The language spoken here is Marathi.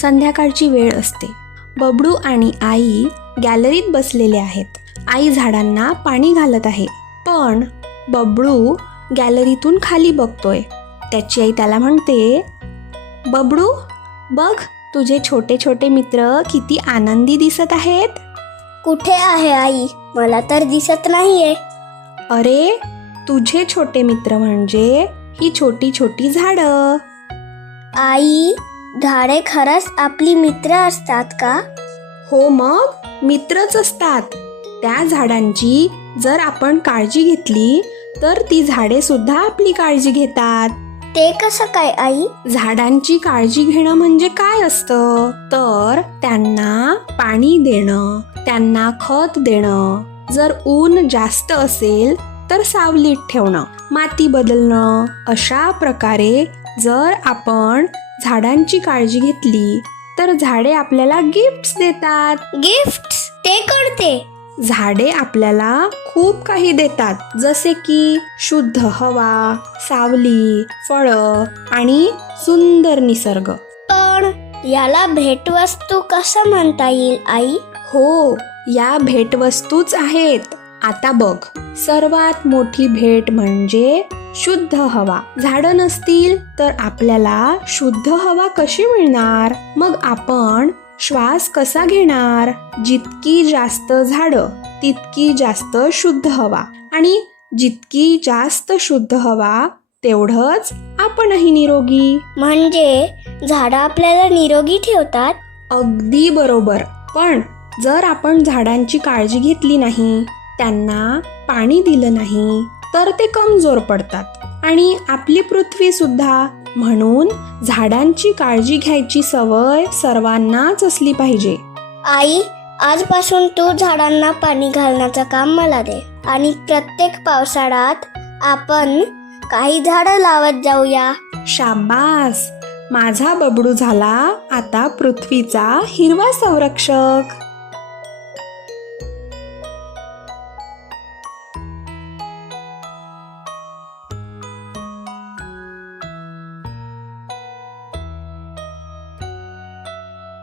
संध्याकाळची वेळ असते. बबडू आणि आई गॅलरीत बसलेले आहेत. आई झाडांना पाणी घालत आहे. पण बबडू गॅलरीतून खाली बघतोय. त्याची आई त्याला म्हणते बबडू बघ तुझे छोटे छोटे मित्र किती आनंदी दिसत आहेत. कुठे आहे आई? मला तर दिसत नाहीये. अरे तुझे छोटे मित्र म्हणजे ही छोटी छोटी झाडं. आई झाडे खरंच आपली मित्र असतात का? हो मग मित्रच असतात. त्या झाडांची जर आपण काळजी घेतली तर ती झाडे सुद्धा आपली काळजी घेतात. ते कसं काय आई? झाडांची काळजी घेणं म्हणजे काय असतं? तर त्यांना पाणी देणं त्यांना खत देणं. जर ऊन जास्त असेल तर सावलीत ठेवणं माती बदलणं अशा प्रकारे जर आपण झाडांची काळजी घेतली तर झाडे आपल्याला गिफ्ट्स देतात. गिफ्ट ते कोणते झाडे आपल्याला खूप काही देतात जसे की शुद्ध हवा सावली फळं आणि सुंदर निसर्ग. पण याला भेटवस्तू कसं म्हणता येईल आई? हो या भेटवस्तूच आहेत. आता बघ. सर्वात मोठी भेट म्हणजे शुद्ध हवा. झाडं नसतील तर आपल्याला शुद्ध हवा कशी मिळणार? मग आपण श्वास कसा घेणार? जितकी जास्त झाडं तितकी जास्त शुद्ध हवा. आणि जितकी जास्त शुद्ध हवा तेवढंच आपणही निरोगी. म्हणजे झाडं आपल्याला निरोगी ठेवतात? अगदी बरोबर. पण जर आपण झाडांची काळजी घेतली नाही त्यांना पाणी दिलं नाही तर ते कमजोर पडतात. आणि आपली पृथ्वी सुद्धा म्हणून झाडांची काळजी घ्यायची सवय सर्वांनाच असली पाहिजे. आई आजपासून तू झाडांना पाणी घालण्याचं काम मला दे. आणि प्रत्येक पावसाळ्यात आपण काही झाडं लावत जाऊया. शाबास! माझा बबडू झाला आता पृथ्वीचा हिरवा संरक्षक.